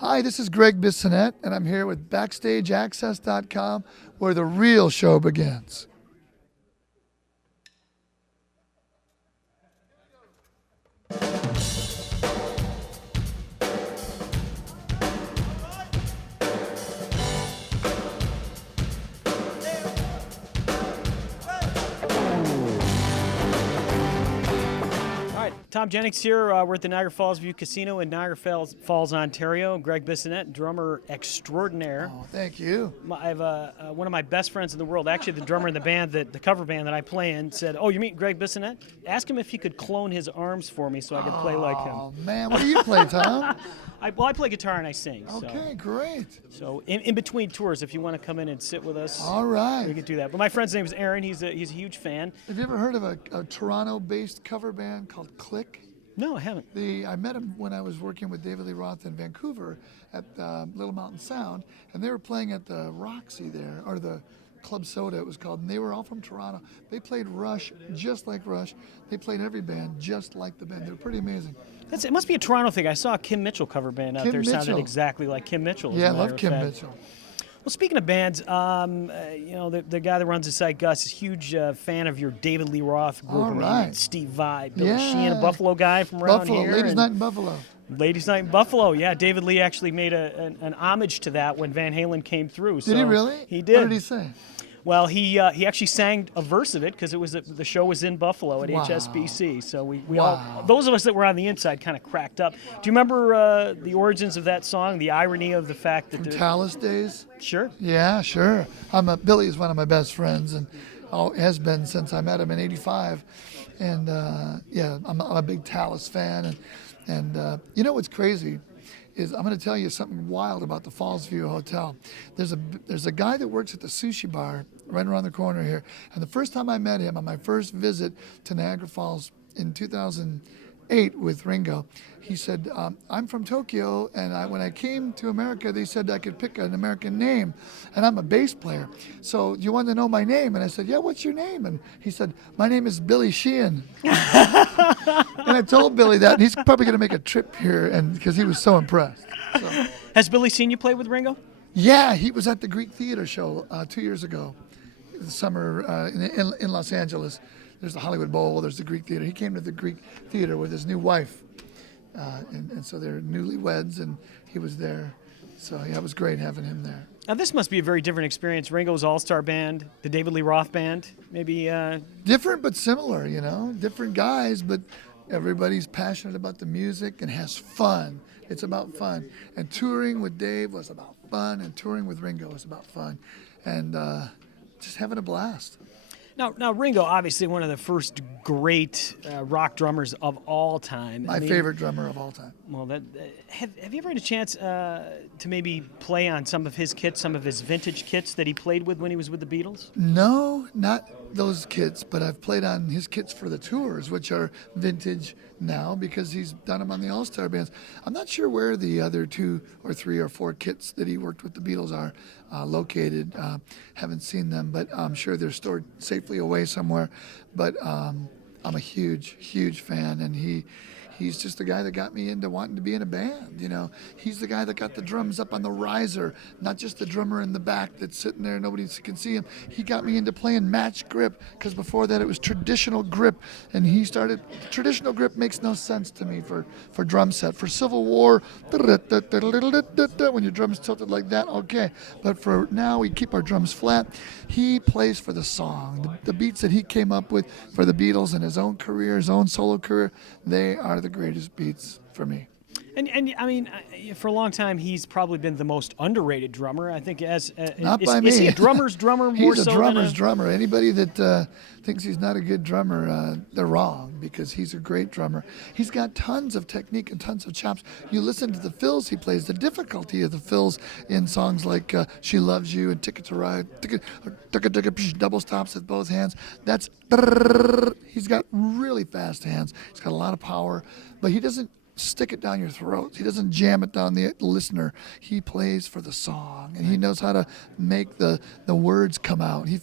Hi, this is Gregg Bissonette, and I'm here with BackstageAxxess.com, where the real show begins. Tom Jennings here. We're at the Niagara Fallsview Casino in Niagara Falls, Ontario. Gregg Bissonette, drummer extraordinaire. Oh, thank you. I have one of my best friends in the world, actually the drummer in the band, the cover band that I play in, said, "Oh, you meet Gregg Bissonette? Ask him if he could clone his arms for me so I could play like him." Oh, man. What do you play, Tom? I play guitar and I sing. Okay, great. So in between tours, if you want to come in and sit with us, all right, we could do that. But my friend's name is Aaron. He's a huge fan. Have you ever heard of a Toronto-based cover band called Click? No, I haven't. I met him when I was working with David Lee Roth in Vancouver at Little Mountain Sound, and they were playing at the Roxy there, or the Club Soda it was called, and they were all from Toronto. They played Rush just like Rush. They played every band just like the band. They were pretty amazing. It must be a Toronto thing. I saw a Kim Mitchell cover band out there. Sounded exactly like Kim Mitchell. Yeah, I love Kim Mitchell. Well, speaking of bands, the guy that runs the site, Gus, is a huge fan of your David Lee Roth group. All right. Steve Vai, Billy Sheehan, a Buffalo guy from around here. Ladies' Night in Buffalo. Ladies' Night in Buffalo, yeah. David Lee actually made an homage to that when Van Halen came through. Did he really? He did. What did he say? Well, he actually sang a verse of it because the show was in Buffalo at HSBC. So we all, those of us that were on the inside, kind of cracked up. Do you remember the origins of that song? The irony of the fact that from Tallis days. Sure. Yeah, sure. Billy is one of my best friends, and has been since I met him in '85. And I'm a big Tallis fan. And you know what's crazy is I'm going to tell you something wild about the Fallsview Hotel. There's a guy that works at the sushi bar right around the corner here. And the first time I met him on my first visit to Niagara Falls in 2008 with Ringo, he said, "I'm from Tokyo, and when I came to America, they said I could pick an American name, and I'm a bass player. So you want to know my name?" And I said, "Yeah, what's your name?" And he said, "My name is Billy Sheehan." And I told Billy that, and he's probably going to make a trip here, and because he was so impressed. So. Has Billy seen you play with Ringo? Yeah, he was at the Greek Theater show 2 years ago, the summer in Los Angeles. There's the Hollywood Bowl, there's the Greek Theater. He came to the Greek Theater with his new wife, and so they're newlyweds, and he was there. So yeah, it was great having him there. Now this must be a very different experience. Ringo's all-star band, the David Lee Roth band, maybe. Different but similar, different guys, but everybody's passionate about the music and has fun. It's about fun. And touring with Dave was about fun, and touring with Ringo was about fun, and just having a blast. Now, Ringo, obviously one of the first great rock drummers of all time. My favorite drummer of all time. Well, have you ever had a chance to maybe play on some of his kits, some of his vintage kits that he played with when he was with the Beatles? No, not those kits, but I've played on his kits for the tours, which are vintage now because he's done them on the All-Star bands. I'm not sure where the other 2 or 3 or 4 kits that he worked with the Beatles are located. Haven't seen them, but I'm sure they're stored safely away somewhere. But I'm a huge, huge fan, and he's just the guy that got me into wanting to be in a band. He's the guy that got the drums up on the riser, not just the drummer in the back that's sitting there, nobody can see him. He got me into playing match grip, because before that it was traditional grip, and he started, traditional grip makes no sense to me for drum set. For Civil War, when your drums tilted like that, okay. But for now, we keep our drums flat. He plays for the song. The beats that he came up with for the Beatles in his own career, his own solo career, they are the greatest beats for me. And I mean, for a long time, he's probably been the most underrated drummer. I think not by me. Is he a drummer's drummer more so? He's a drummer's drummer. Anybody that thinks he's not a good drummer, they're wrong, because he's a great drummer. He's got tons of technique and tons of chops. You listen to the fills he plays, the difficulty of the fills in songs like "She Loves You" and "Ticket to Ride," double stops with both hands. He's got really fast hands. He's got a lot of power, but he doesn't stick it down your throat. He doesn't jam it down the listener. He plays for the song, and he knows how to make the words come out. He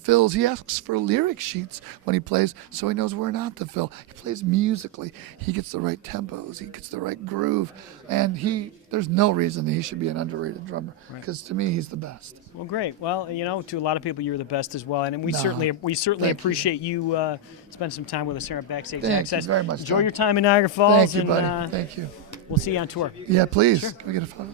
asks for lyric sheets when he plays, so he knows where not to fill. He plays musically. He gets the right tempos. He gets the right groove, and he there's no reason that he should be an underrated drummer, because to me he's the best. Well, great. Well, you know, to a lot of people, you're the best as well, and we certainly appreciate you spending some time with us here at Backstage Access. Thank you very much. Enjoy John. your time in Niagara Falls. Thank you, buddy. And, Thank you. We'll see you on tour. Yeah, please. Sure. Can we get a photo?